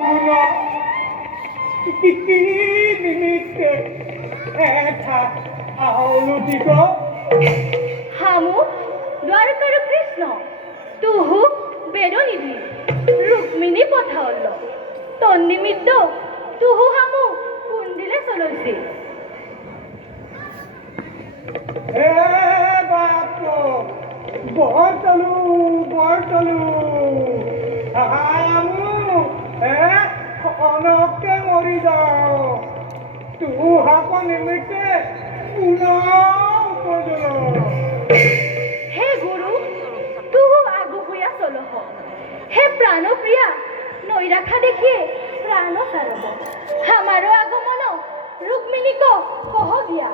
Uno, niente, aulutico. হামু দ্বারকার Krishna তুহু বেরোনিবি রুক্মিণী পঠাওল তন্নিমিত্ত তুহু হামু কুন্দিলে চলছি এ বাপু, বর্তলু, আমু, অনকে মরি যাও, তু হাক নিমিত্তে হে গুরু তুহু আগু হইয়া চলহ হে প্রাণপ্রিয়া নৈরাখা দেখিয়ে প্রাণ সারব আমারও আগমন রুক্মিণীক কহ গিয়া